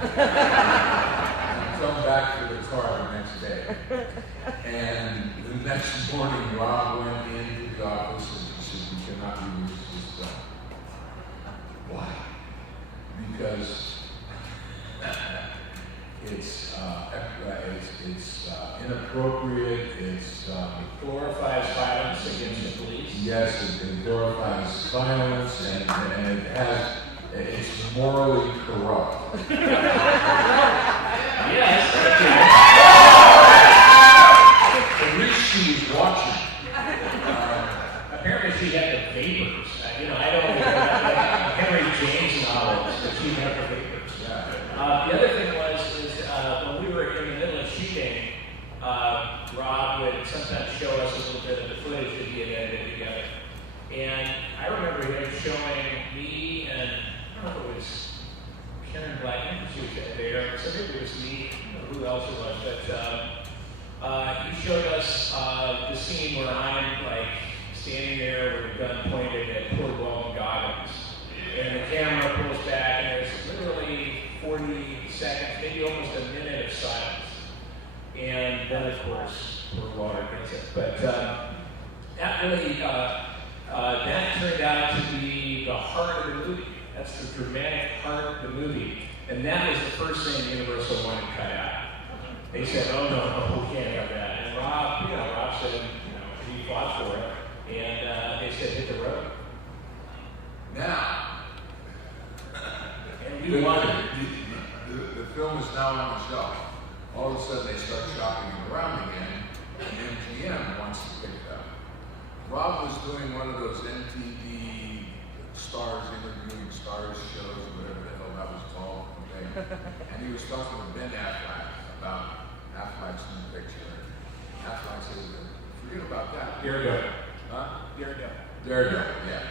and come back to the car the next day. And the next morning, Rob went into the office and he said, "We cannot release this film." Why? Because it's inappropriate. It glorifies violence against the police. Yes, it glorifies violence, and it's morally corrupt. Yes. At least she was watching. Apparently she had the vapors. I don't know Henry James novels, but she had the vapors. The other thing is when we were in the middle of shooting, Rob would sometimes show us a little bit of the footage that he had edited together. And I remember him showing me, and I don't know if it was Karen Blackman, she was there, so maybe it was me, I don't know who else it was, but he showed us the scene where I'm like standing there with a gun pointed at poor Walton Goggins. And the camera pulls back, and there's literally 40 seconds, maybe almost a minute of silence. And then, of course, poor Walter gets it. But that really, that turned out to be the heart of the movie. That's the dramatic heart of the movie. And that was the first thing Universal wanted to cut out. They said, "Oh, no, we can't have that." And Rob said, he fought for it. And they said, "Hit the road." Now, and we wanted the film is now on the shelf. All of a sudden, they start shopping it around again, and MGM wants to pick it up. Rob was doing one of those MTV stars interviewing stars shows, whatever the hell that was called, okay? And he was talking to Ben Affleck about Affleck's new picture. Affleck says, "Forget about that." Daredevil. Huh? Daredevil, yeah.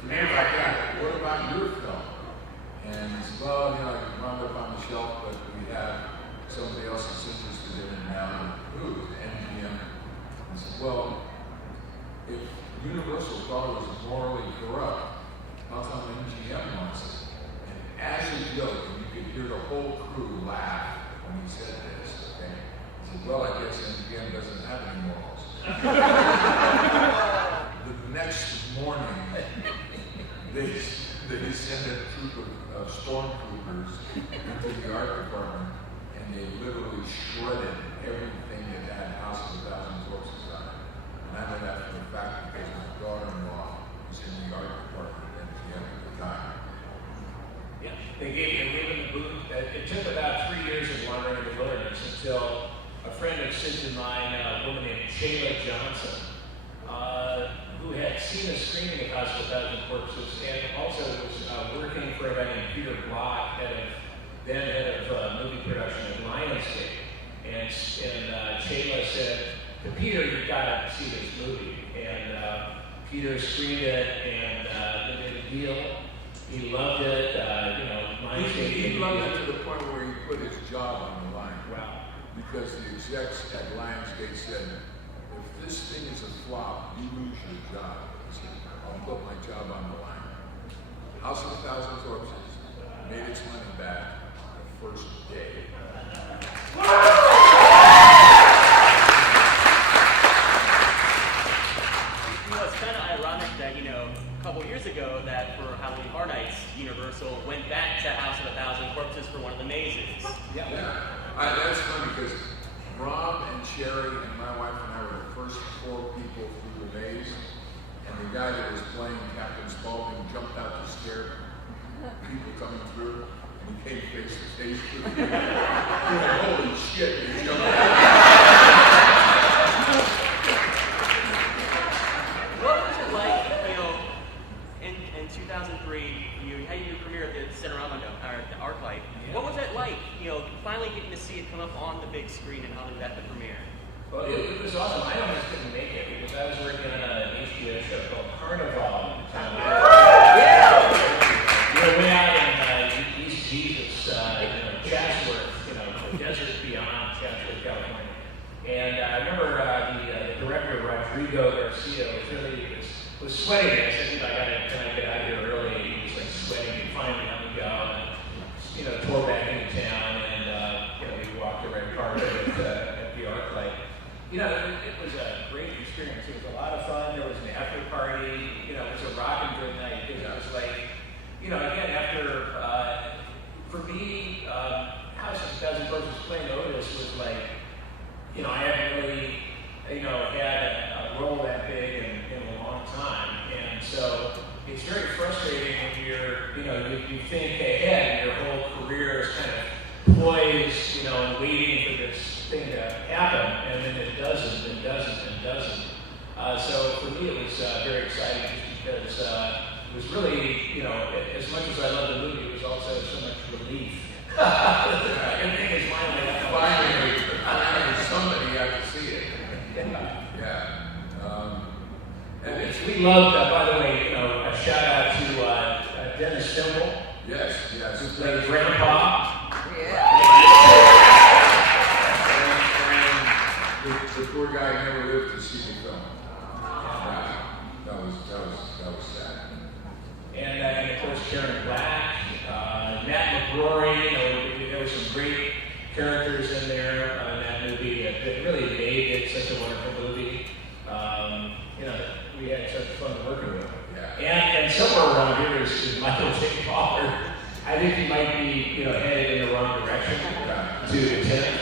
Forget about that. What about your film? And he said, "Well, it wound up on the shelf, but we have somebody else that's interested in it now." Who? MGM. I said, "Well, if Universal thought it was morally corrupt, how come MGM wants it?" And as a joke, and you could hear the whole crew laugh when he said this, okay? He said, "Well, I guess MGM doesn't have any morals." The next morning, they sent a troop of stormtroopers into the art department, and they literally shredded everything that had House of a Thousand Corpses on it. And I know that for a fact because my daughter-in-law was in the art department at MGM at the time. Yeah, they gave him the boot. It took about 3 years of wandering in the wilderness until a friend of Sid's and mine, a woman named Shayla Johnson, who had seen a screening of House of a Thousand Corpses and also was working for a guy named Peter Block, then head of movie production at Lionsgate. And Shayla said to Peter, "You've got to see this movie." And Peter screened it, and they made a deal. He loved it. Lionsgate. He loved it to the point where he put his job on the line. Wow. Because the execs at Lionsgate said, "If this thing is a flop, you lose your job." He said, "I'll put my job on the line." House of a Thousand Corpses made its money back the first day. It's kind of ironic that, a couple years ago that for Halloween Horror Nights, Universal went back to House of a Thousand Corpses for one of the mazes. Yeah. That's funny because Rob and Sherry and my wife and I were the first 4 people through the maze, and the guy that was playing Captain Spaulding jumped out to scare people coming through, and he came face to face with me. Holy shit, he jumped out. What was it like, in 2003, you had your premiere at the Cinerama Dome, or the ArcLight. Yeah. What was that like, finally getting to see it come up on the big screen in Hollywood at the premiere? Well, it was awesome. I almost couldn't make it because I was working on an HBO show called Carnival. Way out in East Jesus, Chatsworth, the desert beyond Chatsworth, California. And I remember the director, Rodrigo Garcia, was sweating. I said, can I get out here early? And he was like sweating and finally let me go. And, tore back into you think ahead, your whole career is kind of poised, and waiting for this thing to happen, and then it doesn't, and doesn't, and doesn't. So for me, it was very exciting just because it was really, as much as I loved the movie, it was also so much relief. Everything is finally somebody got to see it. Yeah. And we loved, by the way, a shout out to Dennis Stimble. Yes. Who played Grandpa. And the poor guy never lived to see the film. That was sad. And of course, Karen Black, Matt McRory. There were some great characters in there in that movie that really made it such a wonderful movie. We had such fun working with him. Yeah. And somewhere around here is Michael J. Pollard. I think he might be, headed in the wrong direction to attempt.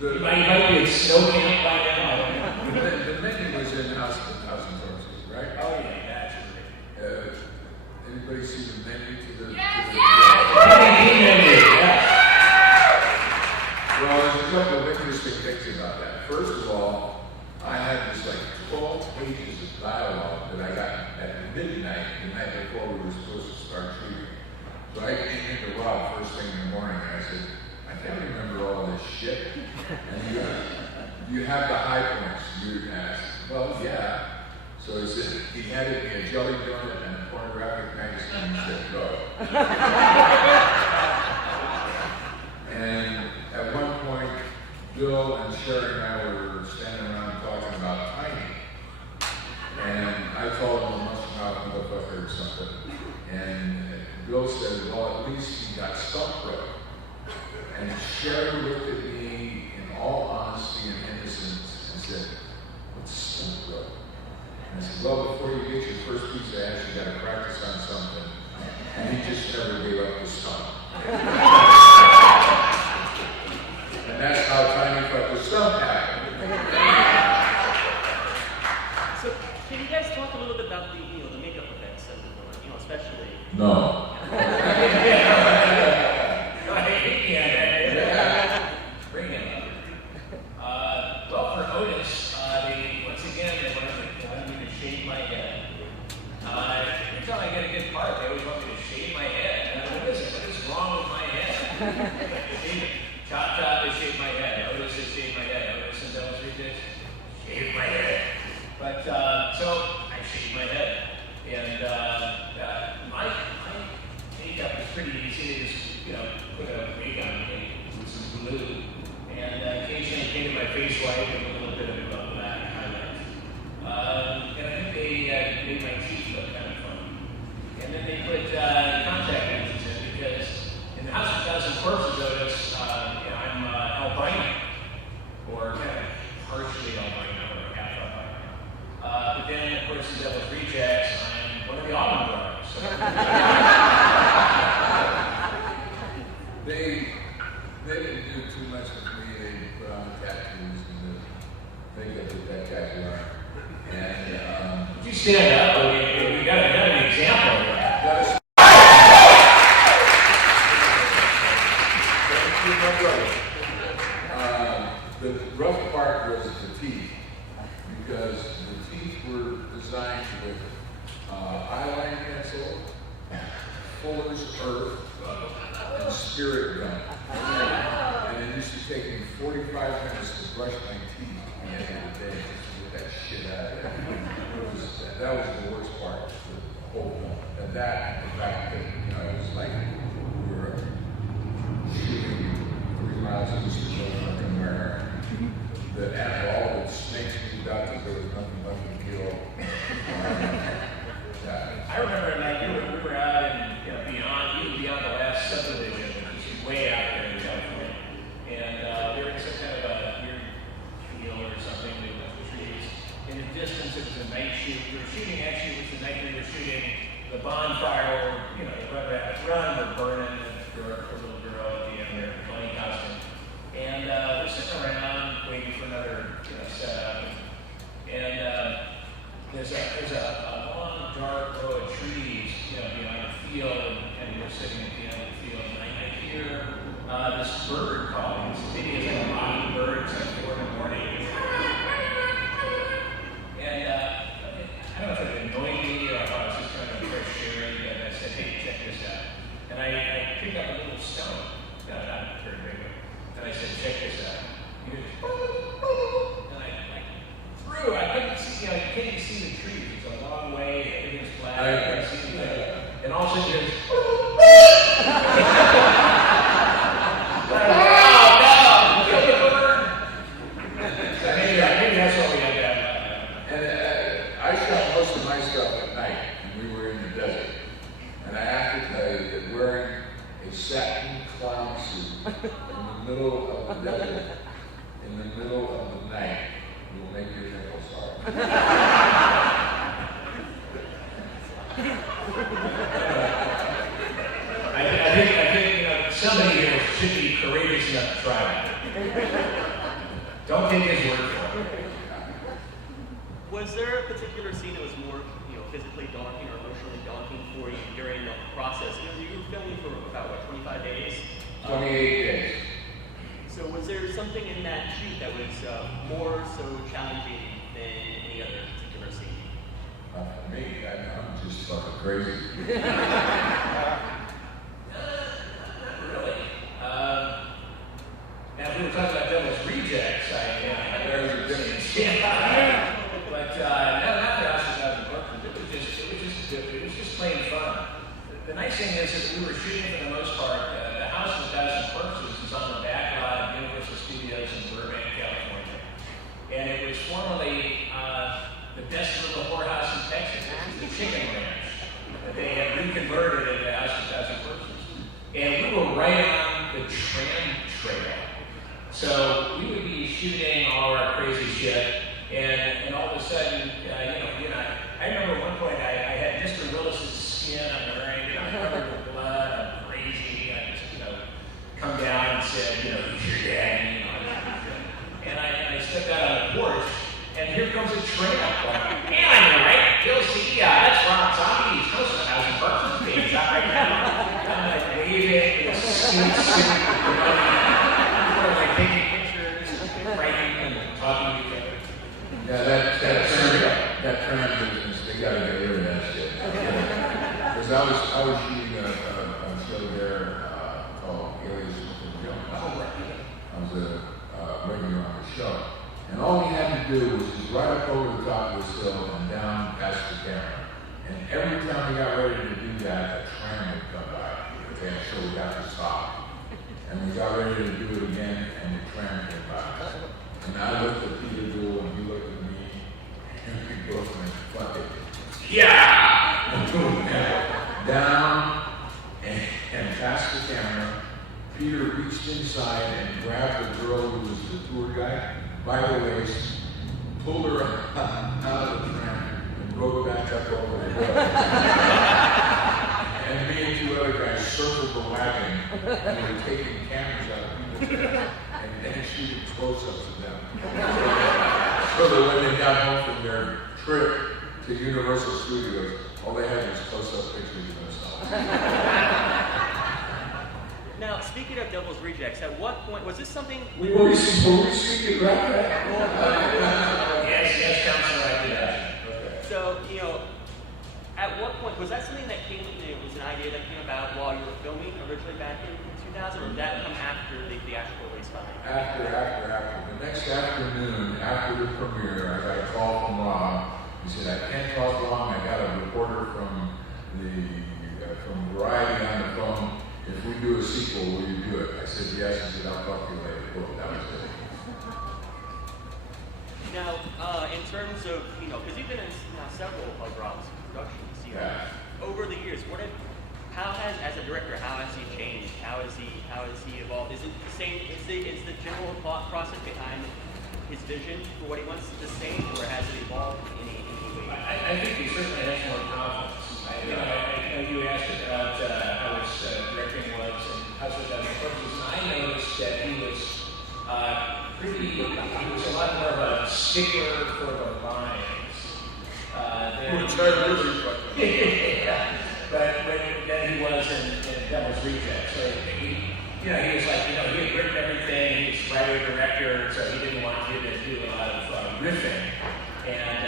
He might be at snow camp by now. I don't know. The menu was in House and Horses, right? Oh yeah, absolutely. Anybody see the menu to the? Yes. Well, there's a couple of interesting things about that. First of all, I had this 12 pages of dialogue that I got at midnight the night before we were supposed to start shooting. So I came into Rob first thing in the morning and I said, I can't remember all this shit. And you have the high points, you asked. Well, yeah. So he said, he handed me a jelly donut and a pornographic magazine and said, go. And at one point, Bill and Sherry and I were standing around talking about Tiny. And I told him a mouth motherfucker or something. And Bill said, well, at least he got stump broke. And Sherry looked at me in all honesty and innocence and said, what's stump broke? And I said, well, before you get your first piece of ass, you got to practice on something. And he just never gave up the stump. And that's how Tiny Fuck the Stump happened. So, can you guys talk a little bit about the makeup effects of the villain, especially? No. Bring it up. Well, for Otis, once again, they wanted me to shave my head. Every time I get a good part, they always want me to shave my head. What is wrong with my head? Chop, they shave my head. Otis, they shave my head. Otis and Devil's Rejects, shave my head. But, so, I shaved my head. And my makeup is pretty easy. They just, put a wig on me with some glue. And occasionally painted my face white with a little bit of black highlights. And I think they made my teeth look kind of funny. And then they put contact lenses in because in the House of 1,000 Corpses, Otis, I'm albino, or kind of partially albino, or half albino. But then, of course, in Devil's Rejects, I'm one of the Auburn brothers. So. They didn't do too much with me. They put on the tattoos and the makeup with that tattoo. And you stand up. We got an example of that. The rough part was the teeth, because the teeth were designed with eyeline pencil, Fuller's Earth, and Spirit Gum. And it used to take me 45 minutes to brush my teeth at the end of the day just to get that shit out of there. That was the worst part of the whole film. And that, the fact that, it was like we were shooting 3 miles east of fucking where all the snakes moved out because there was nothing left to kill. I remember a night we were out in, beyond the last subdivision, which is way out there in California. And we were in some kind of a weird field or something with the trees. In the distance, it was a night shoot. We were shooting, actually, it was the night we were shooting the bonfire, we're burning the little girl at the end there, the bunny costume. And we're sitting around waiting for another setup. And there's a long, dark row of trees, field, and we're sitting at the end of the field, and I hear this bird calling. Maybe it's like a mockingbird. It's like 4 in the morning. And I don't know if it annoyed me or if I was just trying to impress Sherry, and I said, hey, check this out. And I picked up a little stone. No, not very big, but and I said, check this out. He goes, and I threw. I couldn't see, you can't even see the trees. It's a long way, everything's flat, I couldn't see anything. And all of a sudden, he goes, oh, no, kill the bird. So maybe that's what we had to have. And I shot most of my stuff at night, and we were in the desert. And I have to tell you that wearing a satin clown suit in the middle of the desert, in the middle of the night, will make your nipples hard. I think somebody here should be courageous enough to try it. Don't take his word for it. Was there a particular scene that was more, physically daunting or emotionally daunting for you during the process? You were filming for about 25 days. 28 days. So was there something in that shoot that was more so challenging than any other particular scene? For me, I'm just fucking crazy. Really? Now, if we were talking about Devil's Rejects, There's a difference. But not the House of Thousand Corpses. It was just plain fun. The nice thing is that we were shooting for the most part. The House of Thousand Corpses is on the back lot of Universal Studios in Burbank, California, and it was formerly the best little whorehouse in Texas. It was the Chicken Ranch that they had reconverted into the House of Thousand Corpses, and we were right on the tram trail. So we would be shooting all our crazy shit, and all of a sudden, I remember at one point I had Mr. Willis's skin I'm wearing, I'm covered with blood, I'm crazy, I just, come down and said, he's your daddy, and I stepped out on the porch, and here comes a train up going, man, on your right, you'll see, that's Rob Zombie, he's close to 1,000 bucks being shot right now. I'm like waving, with a skin suit, like taking pictures, writing, and talking to each other. Yeah, that tram business, they gotta get rid of that shit. Because I was shooting a show there called Alias with Jones. I was a regular on the show. And all we had to do was just right up over the top of this hill and down past the camera. And every time we got ready to do that, a tram would come by. Okay, so we got to stop. And we got ready to do it again, and the tram came by. And I looked at Peter Dool, and he looked at me, and we both went, fuck it. Yeah! Down and past the camera, Peter reached inside and grabbed the girl who was the tour guide by the waist, pulled her out of the tram, and rode her back up over the hill. And me and 2 other guys circled the wagon, and we were taking cameras out of people and then shooting close-ups of them. So that when they got home from their trip to Universal Studios, all they had was close-up pictures of themselves. Now, speaking of Devil's Rejects, at what point was this something? Were we speaking about that? Yes, Counselor, I did that. So, at what point was that something that came? Was an idea that came about while you were filming originally back in 2000, or did that come after the theatrical release finally? After. The next afternoon, after the premiere, I got a call from Rob. He said, I can't talk long. I got a reporter from Variety on the phone. If we do a sequel, will you do it? I said, yes. He said, I'll talk to you later. Cool. That was it. Now, in terms of, because you've been in several of Rob's productions, over the years, how has, as a director, how has he changed? How has he evolved? Is it the same? Is the general thought process behind his vision for what he wants the same, or has it evolved in any way? I think he certainly has more confidence. I know you asked about how his directing was and how it was as a purpose, and I noticed that he was he was a lot more of a stickler for the lines. Which I really fucking yeah. But then he was in Devil's Rejects. So he was like, he had written everything. He was writer director, so he didn't want you to do a lot of riffing. And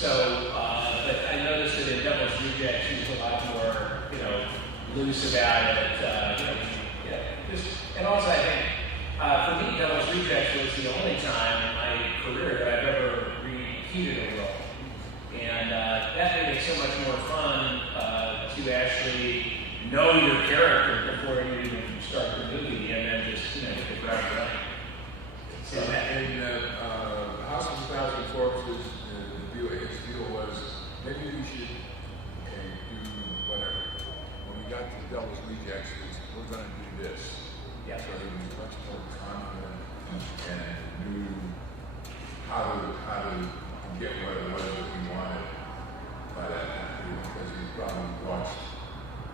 but I noticed that in Devil's Rejects, he was a lot more, loose about it. And also I think, for me, Devil's Rejects was the only time in my career that I've ever repeated a role. And that made it so much more fun to actually know your character before you even start the movie, and then just hit the ground running. So in House of 1,000 Corpses, his deal was maybe we should do whatever. When we got to Devil's Rejects, we're going to do this. Yeah. So he was much more confident and knew how to get what it was that he wanted by that time, because he probably watched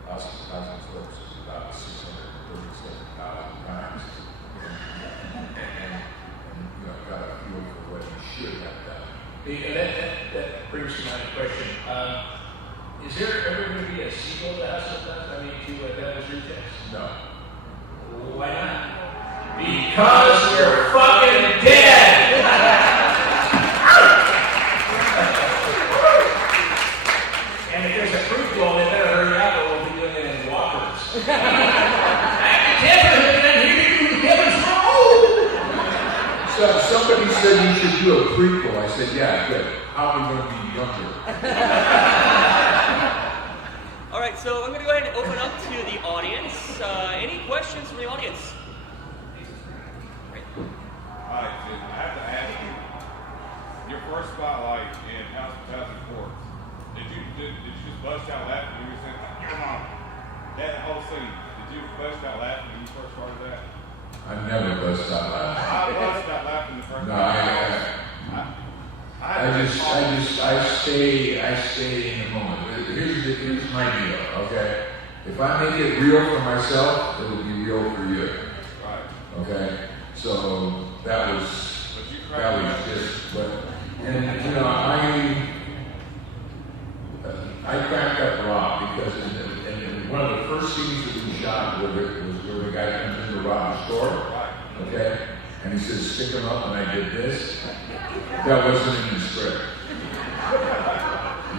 House of 1,000 Corpses about 637,000 times, and got a feel for what he should have done. That brings to mind a question. Is there ever going to be a sequel to House of Devil's Rejects? No. Why not? Because we're fucking dead! And if there's a prequel, they better hurry up or we'll be doing it in walkers. So somebody said you should do a prequel. I said, yeah, good. How are we going to be younger? All right, so I'm going to go ahead and open up to the audience. Any questions from the audience? Great. All right, Sid, I have to ask you, your first spotlight in House of 1,000 Corpses, did you just bust out laughing when you were saying, come on, that whole scene, did you bust out laughing when you first started that? I never bust out laughing. I bust out laughing the first No, time. I stay in the moment. Here's my deal, okay? If I make it real for myself, it will be real for you. Right. Okay? So that was just what, and I cracked up Rob because in one of the first scenes that we shot was where the guy comes into Rob's store, okay? And he says, stick him up, and I did this. That wasn't in the script.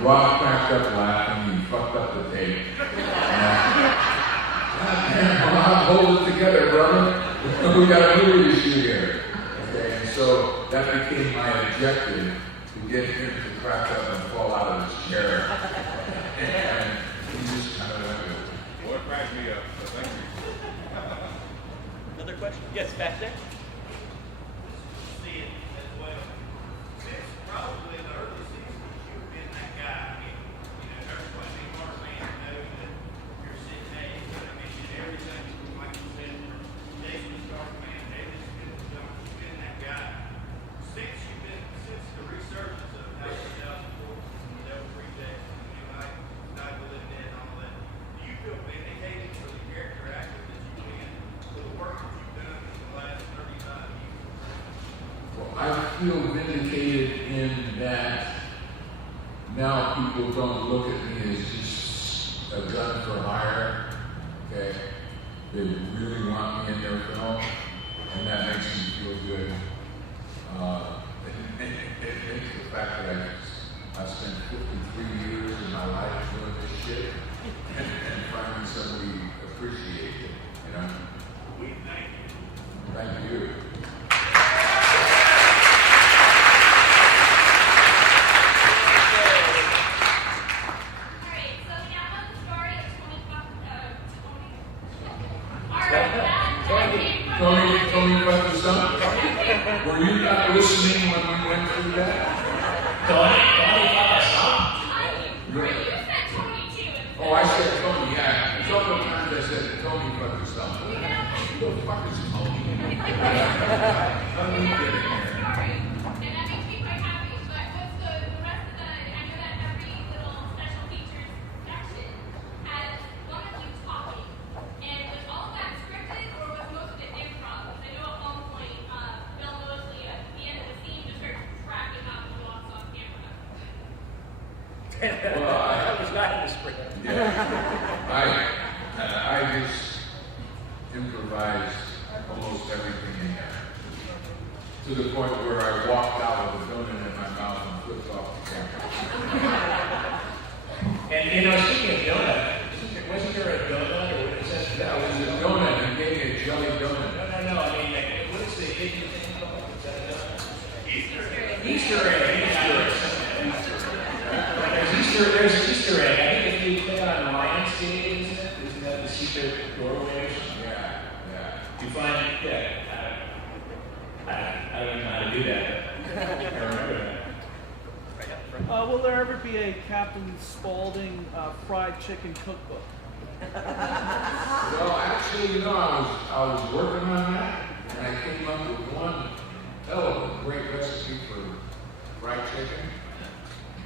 Rob cracked up laughing, he fucked up the tape. God damn, Rob, hold it together, brother. We got a movie to shoot here. Okay, and so that became my objective, to get him to crack up and fall out of his chair. And he just kind of went with it. Well, it cracked me up, so thank you. Another question? Yes, back there. Sid as well. Since probably the early 60s, you've been that guy. Everybody in Marlene knows that you're Sid Haig. But I mean, in everything, like you said, from Jason Starkman, David Smith, you've been that guy. Since the resurgence of House of 1,000 Corpses and the Devil's Rejects and Night of the Living Dead and all that, do you feel vindicated for the character actor that you've been, for the work that you've done in the last 35 years? Well, I feel vindicated in that now people don't look at me as just a gun for hire. Okay? They really want me in their film, and that makes me feel good. It makes the fact that I spent 53 years of my life doing this shit, and finally somebody appreciates it, We thank you. Thank you. Alright, so now about the story of Tony got the son? Were you not listening when we went through that? Tony got the song? You said Tony too. Oh, I said Tony, yeah. A couple of times I said Tony got the son. Who the fuck is Tony? Let me get in here. Sorry. And that makes me quite happy. But what's the rest of the, I know that every little special features section has one of you talking. And was all of that scripted or was most of it improv? Because I know at one point, Bill Moseley at the end of the scene just started cracking up and walks off camera. That was not in the script. Yeah. To the point where I walked out with a donut in my mouth and flipped off the camera. And speaking of donut, wasn't there a donut or what it says? That was a donut. He gave me a jelly donut. No. I mean, what is the Indian thing called? Is that a donut? Easter egg. Easter egg. There's an Easter egg. I think if you click on Ryan's Gate, isn't that the secret doorway? Yeah. You find, I don't know how to do that. I remember that. Right up front. Will there ever be a Captain Spaulding fried chicken cookbook? Well, actually, I was working on that, and I came up with one hell of a great recipe for fried chicken.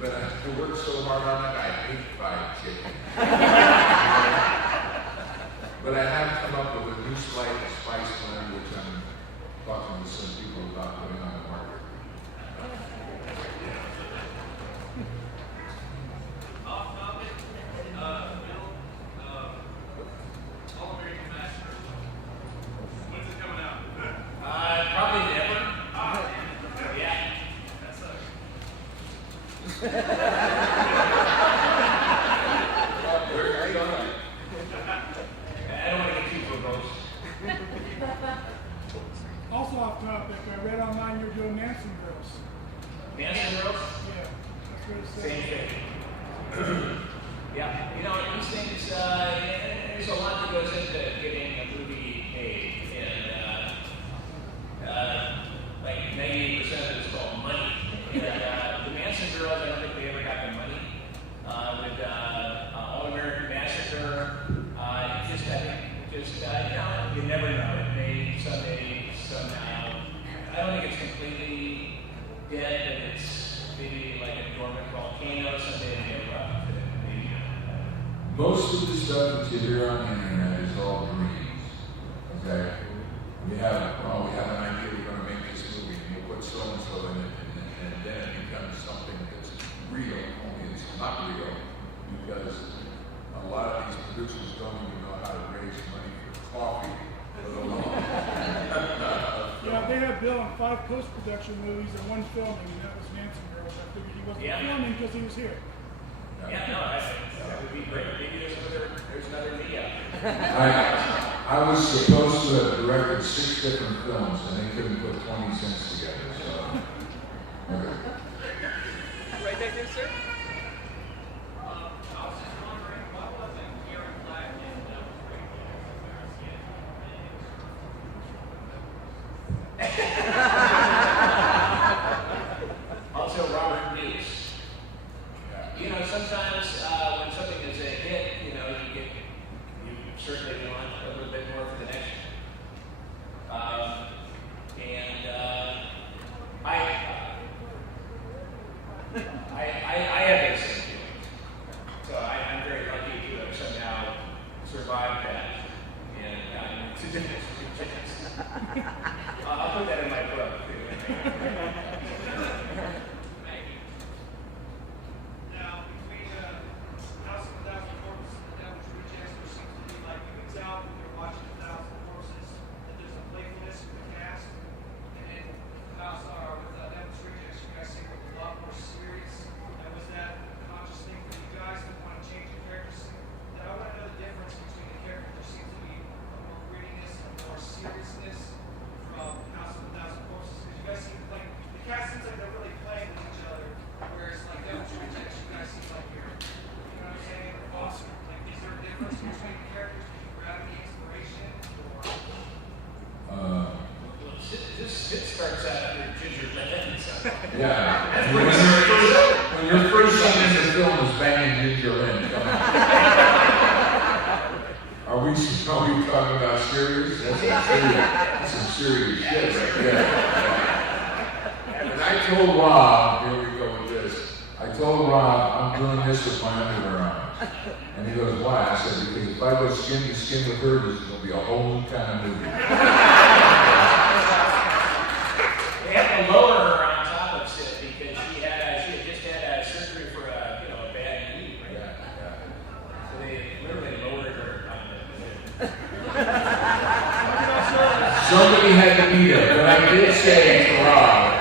But I worked so hard on it, I hate fried chicken. But I have come up with a new spice blend, which I'm talking to some people about putting on the market. Off topic, Bill, All American Master. When's it coming out? Probably never. Yeah. That sucks. I don't want to get too verbose. Also off topic, I read online you're doing Manson girls. Manson girls? Yeah, that's what it Same says. thing. Yeah, these things, there's a lot that goes into getting a movie made. And, like 98% of it is called money. And the Manson girls, I don't think they ever got the money. With All American Massacre, you never know. It may someday, somehow. I don't think it's completely dead, but it's maybe like a dormant volcano. Someday it'll erupt. Most of the stuff that you hear on the internet is all dreams. Okay? We have an idea we're going to make this movie, and we'll put so and so in it, and then it becomes something that's real, only it's not real, because a lot of these producers don't even know how to raise money for coffee, let alone. Yeah, they have Bill in 5 post-production movies and 1 filming, and that was Manson girls. I figured he wasn't filming because he was here. Yeah, no, that would be great. Maybe there's another me out I was supposed to have directed 6 different films, and they couldn't put 20 cents together, so. Okay. Right back there, sir. I was just wondering, why wasn't Karen Black in Devil's Also, Robert Hughes. Sometimes when something is a hit, you certainly want a little bit more for the next one. I have those same feelings. So I'm very lucky to have somehow survived that. And it's a difference. I'll put that in my book. Now, between House of 1,000 Corpses and the Devil's Rejects, there seems to be, like, you can tell when you're watching 1,000 Corpses that there's a playfulness with the cast. And then with Devil's Rejects, you guys seem a lot more serious. And was that a conscious thing for you guys to want to change your characters? And I want to know the difference between the characters. There seems to be a more grittiness and more seriousness from House of 1,000 Corpses. Because you guys seem like, the cast seems like they're really playing with each other. Whereas, like, Devil's Rejects, you guys seem like you're, you know what I'm saying? Awesome. Like, is there a difference between the characters? Did you grab any inspiration? Or? This starts out under Ginger Lynn. So. Yeah. When your first scene in the film is banging Ginger Lynn, come on. Are we talking about serious? That's some serious shit right there. And I told Rob, here we go with this. I told Rob, I'm doing this with my underwear on. And he goes, why? I said, because if I go skin to skin with her, this is going to be a whole new kind of movie. They had to lower her on top of Sid because she had just had surgery for a bad knee, right? Yeah. So they literally lowered her on the Somebody had to be there, but I did say to Rob,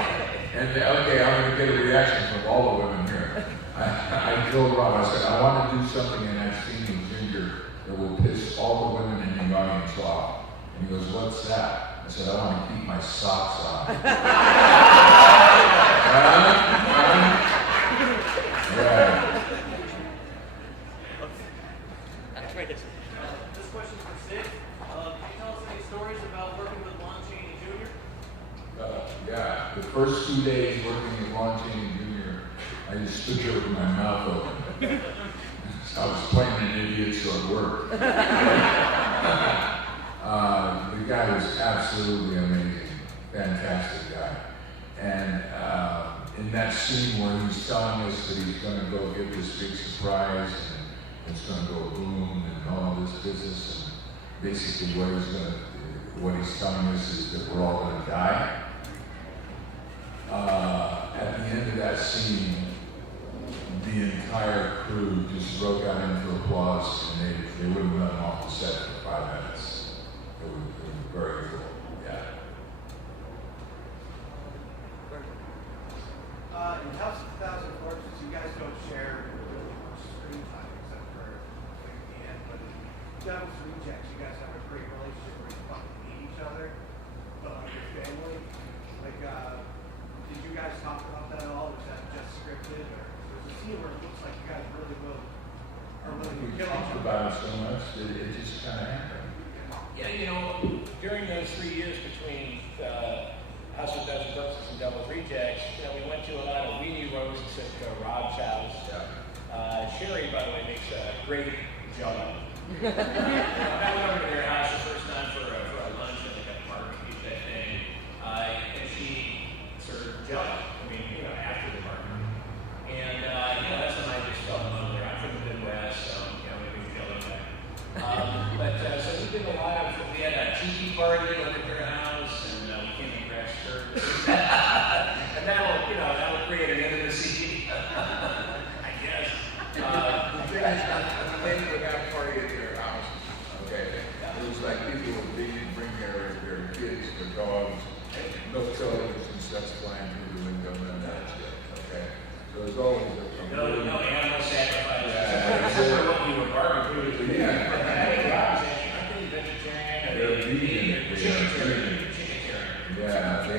and okay, I'm going to get a reaction from all the women here. I told Rob, I said, I want to do something in that scene with Ginger that will piss all the women in the audience off. And he goes, what's that? I said, I want to keep my socks on. Yeah. That's right. This question's for Sid. Can you tell us any stories about working with Lon Chaney Jr.? Yeah, the first 2 days working with Lon Chaney Jr., I just stood there with my mouth open. I was playing an idiot, so it worked. The guy was absolutely amazing, fantastic guy. And in that scene where he's telling us that he's going to go get this big surprise and it's going to go boom and all this business, and basically what he's telling us is that we're all going to die. At the end of that scene, the entire crew just broke out into applause, and they wouldn't run off the set for 5 minutes. It was very cool. Yeah. In House of 1,000 Corpses, you guys don't share really much screen time except for like at the end. But in Devil's Rejects, you guys have a great relationship where you fucking meet each other, but like your family. Like, did you guys talk about that at all? Was that just scripted, or there's a scene where it looks like you guys really will, are willing to We kill each talked other? about it so much that it just kind of happened. Yeah, you know, during those 3 years between House of 1,000 Corpses and Devil's Rejects, you know, we went to a lot of weenie roasts at Rob's house. Sherry, by the way, makes a great jello. I went over to their house the first time for a lunch and like a barbecue type thing, and she served jello. I mean, you know, after the barbecue. And you know, that's when I just fell in love with her. I'm from the Midwest, so you know, maybe jello guy. So we did a lot of. We had a tiki party over at their house, and we came in grass skirts. And that'll create an intimacy, I guess. The thing is, when they would have a party at their house, okay, it was like people would bring their kids, their dogs, no television sets flying through the window, none of that shit, okay? So it was always a No animal sacrifices. Yeah, Except for what we were barbecuing. Yeah. I think Rob's actually, aren't they vegetarian? They're vegan. Chicken-tarian. Yeah, they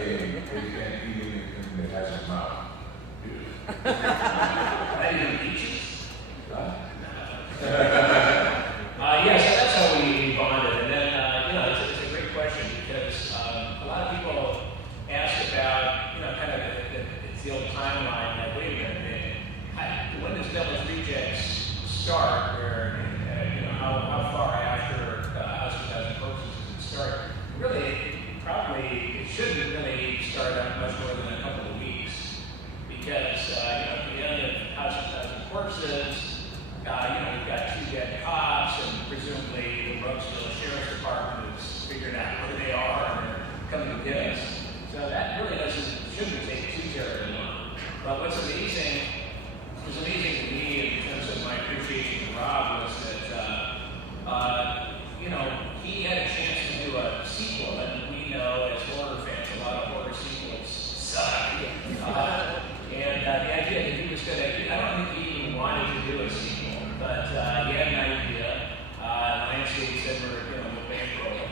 can't eat anything that has a mouth. I didn't eat cheese. Yeah, so that's how we bonded. And then, you know, it's a great question because a lot of people ask about, you know, kind of it's the old timeline, like, wait a minute, when does Devil's Rejects start? Where, you know, how far after House of 1,000 Corpses does it start? Really, it shouldn't really start out much more than a couple of weeks because, you know, at the end of House of 1,000 Corpses, you know, we've got 2 dead cops, and presumably the Roseville Sheriff's Department has figured out where they are and they're coming to get us. So that really shouldn't take too terribly long. But what's amazing to me in terms of my appreciation of Rob was that, you know, he had a chance to do a sequel, and we know as horror fans, a lot of horror sequels suck. And the idea that he was going to, I don't think he even wanted to do a sequel, but he had an idea. Lionsgate said we'll bankroll.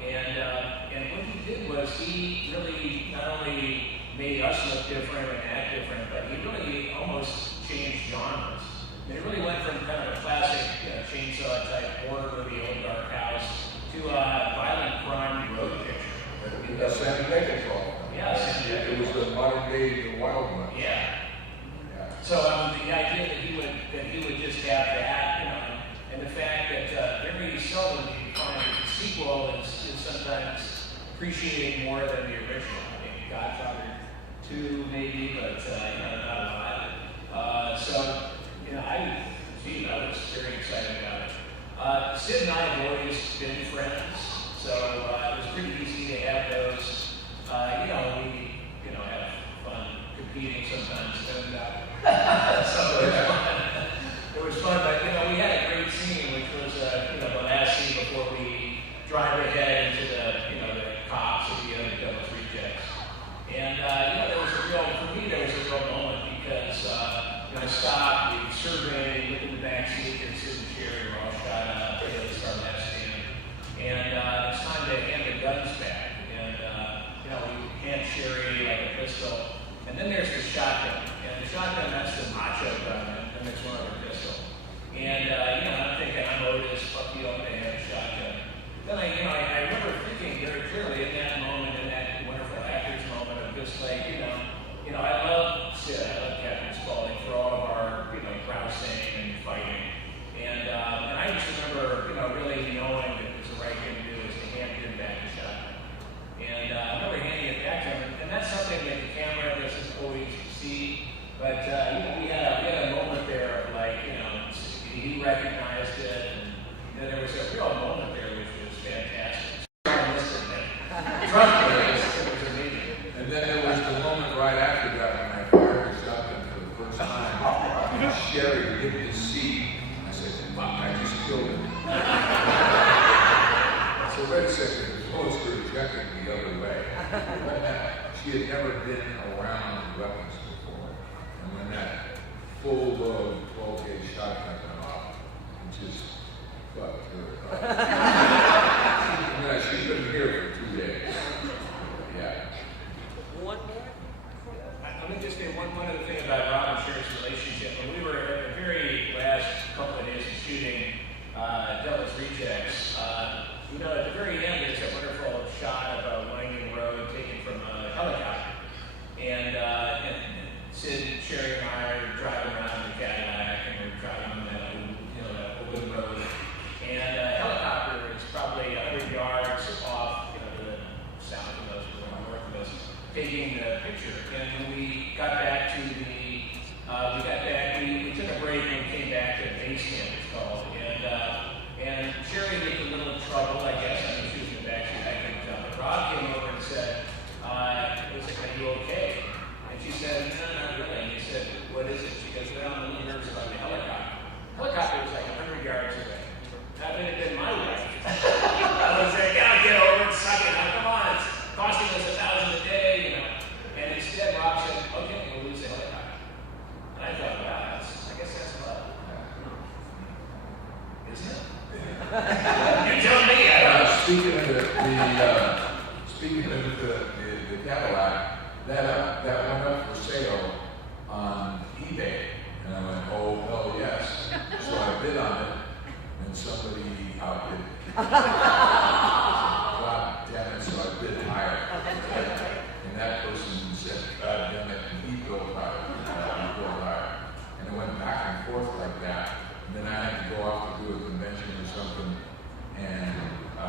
And what he did was he really not only made us look different and act different, but he really almost changed genres. And it really went from kind of a classic chainsaw type horror movie, Old Dark House, to a violent crime road picture. That's Sandy Bacon's fault. Yeah, It was the modern day Wild One. Yeah. So the idea that he would just have that, you know, and the fact that very seldom you find that the sequel is sometimes appreciated more than the original. I mean, Godfather 2 maybe, but you know, not a lot. So you know, I was very excited about it. Sid and I have always been friends, so it was pretty easy to have those. You know, we have fun competing sometimes, and so it was fun. But you know, we had a great scene, which was the last scene before we drive ahead into the then there was a real moment there which was fantastic. Trust me, it was amazing. And then there was the moment right after that when I fired the shotgun for the first time. Sherry hit his seat. I said, "Fuck, I just killed him." So wait a second, the poster rejected the other way. She had never been around weapons before. And when that full load 12 gauge shotgun went off, it just fucked her up. She couldn't hear for 2 days. Yeah. One more? I'm going to just say one other thing about Rob and Sherry's relationship. When we were at the very last couple of days of shooting Devil's Rejects, at the very end, there's that wonderful shot of a winding road taken from a helicopter. And Sid, Sherry, and I are driving around in the Cadillac, and we're driving on that open road. And a helicopter is probably 100 yards off, the south of us, or north of us, taking the picture. And when we got back to we took a break and came back to base camp, it's called. And Sherry was a little in trouble, I guess. I mean, she was in the back, I couldn't tell. But Rob came over and said, "Are you okay?" And she said, "No, not really." And he said, "What is it?" She goes, "Well, I'm a little nervous about the helicopter." The helicopter was like 100 yards away. That would have been my life. I was like, "Gotta get over it, suck it. Now, come on, it's costing us $1,000 a day, And instead, Rob said, "Okay, we'll lose the helicopter." And I thought, wow, I guess that's love. Isn't it? You tell me. Speaking of the Cadillac, that went up for sale on eBay, and I went, "Oh hell yes!" So I bid on it, and somebody outbid me. God damn it! So I bid higher, and that person said, "God damn it!" And he bid higher, and it went back and forth like that. And then I had to go off to do a convention or something, and I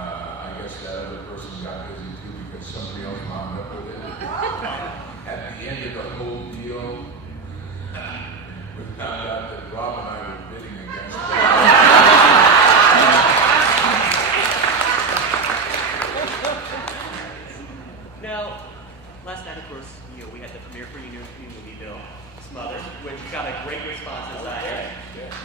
guess that other person got busy too because somebody else wound up with it. At the end of the whole deal, we found out that Rob and I were bidding against it. Now, last night, of course, we had the premiere for your new movie, Bill Smothered, which got a great response as I heard.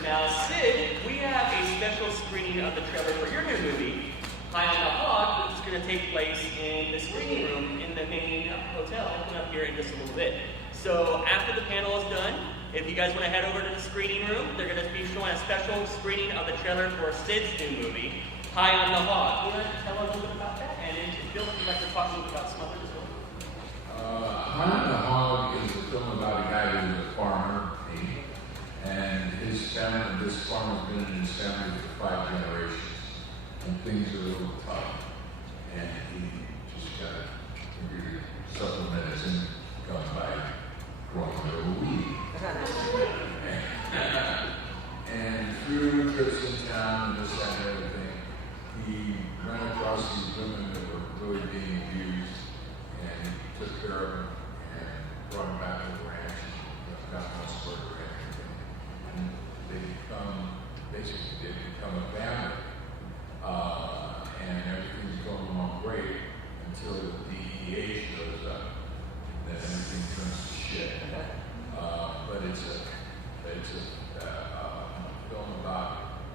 Now, Sid, we have a special screening of the trailer for your new movie, High on the Hog, which is going to take place in the screening room in the main hotel coming up here in just a little bit. So after the panel is done, if you guys want to head over to the screening room, they're going to be showing a special screening of the trailer for Sid's new movie, High on the Hog. You want to tell us a little bit about that? And if Bill, would you like to talk a little bit about Smothered as well? High on the Hog is a film about a guy who was a farmer, and his family, this farmer's been in his family for 5 generations, and things are a little tough, and he just got to supplement his income by growing a little weed. And through trips in town and this, that, and everything, he ran across these women that were really being abused, and he took care of them and brought them back to the ranch, got them on sport and everything. And they become a family. And everything's going along great until the DEA shows up. Then everything turns to shit. But it's a film about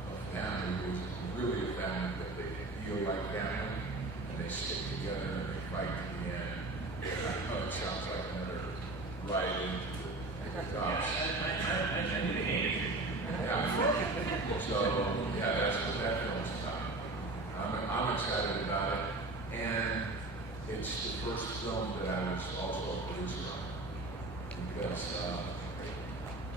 a family who's really a family that they feel like family, and they stick together and they fight to the end. I know it sounds like another ride into the cops. So yeah, that's what that film's about. I'm excited about it, and it's the first film that I was also a producer on, because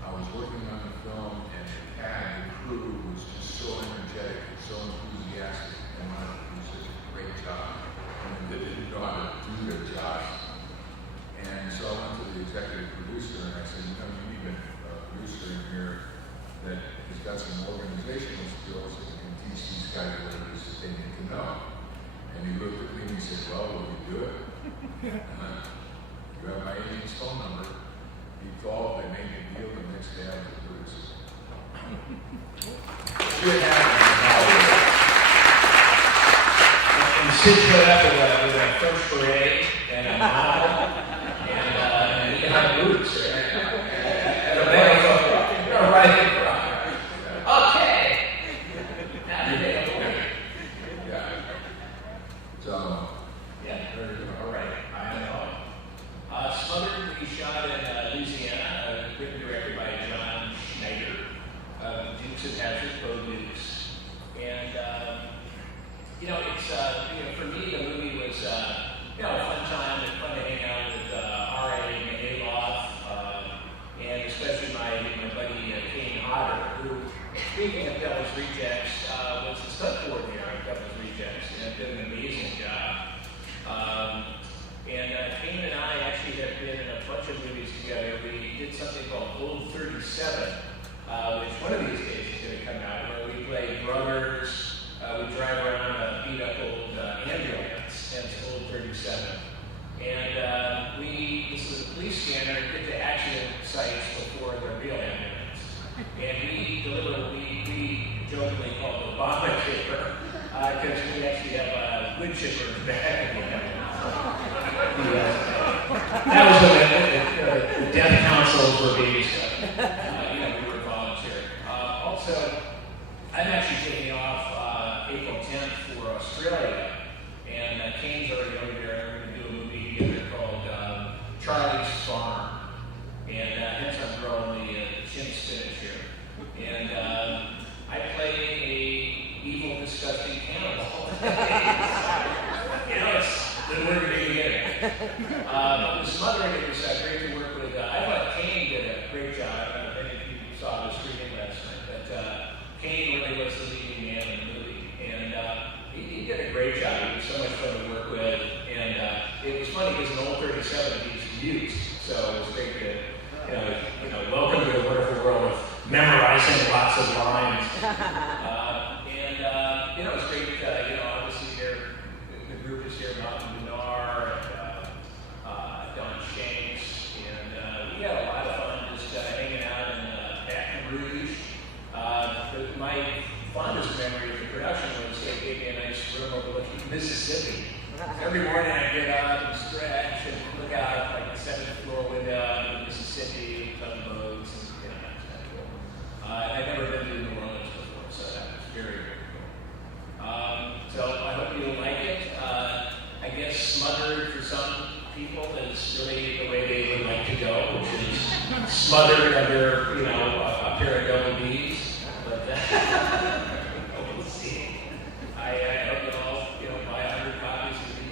I was working on the film, and the cast and crew was just so energetic and so enthusiastic, and wanted to do such a great job, and they didn't know how to do their jobs. And so I went to the executive producer and I said, you need a producer in here that has got some organizational skills that can teach these guys what it is that they need to know. And he looked at me and he said, well, will you do it? You have my agent's phone number. He called, they made a deal, the next day I was a producer. Shit happens in Hollywood. Sid showed up with a French beret and a novel, and he had boots, right? And a bag of right. Okay. Now you're getting away. Yeah. So, Yeah, all right. I know. Smothered, we shot in Louisiana, written and directed by John Schneider, Dukes of Hazzard, Bo Dukes. And, it's, for me, the movie was, a fun time. It was fun to hang out with R.A. Aloff, and especially my buddy Kane Hodder, who, speaking of Devil's Rejects, was the stunt coordinator of Devil's Rejects and did an amazing job. Kane and I actually have been in a bunch of movies together. We did something called Old 37, which one of these days is going to come out, where we play brothers. We drive around a beat up old ambulance, and it's Old 37. And this is a police scanner, get to accident sites before the real ambulance. And we jokingly call it a bomb chipper, because we actually have a wood chipper in the back of the ambulance. That was when the death councils were being stuff. We were volunteering. Also, I'm actually taking off April 10th for Australia, and Kane's already over there. We're going to do a movie together called Charlie's Farm, and hence I'm growing the chin spinach here. And I play a evil, disgusting cannibal. It's the word to be together. But the smothering, it was great to work with. I thought Kane did a great job. I don't know if any of you saw the screening last night, but Kane really was the leading man in the movie, and he did a great job. He was so much fun to work with, and it was funny because in Old 37 he's mute, so it was great to, welcome to a wonderful world of memorizing lots of lines. It was great. Obviously the group is here, Malcolm Bernard, and Don Shanks, and we had a lot of fun just hanging out in Baton Rouge. My fondest memory of the production was they gave me a nice room overlooking Mississippi. Every morning I get up and stretch and look out like the 7th floor window into Mississippi, tugboats, and that's kind of cool. And I've never been to New Orleans before, so that was very, very cool. So I hope you'll like it. I guess smothered for some people is really the way they would like to go, which is smothered under, a pair of double B's. But we'll see. I hope you all, buy 100 copies of the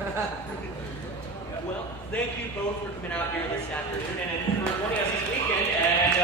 DVD. Well, thank you both for coming out here this afternoon and for joining us this weekend. And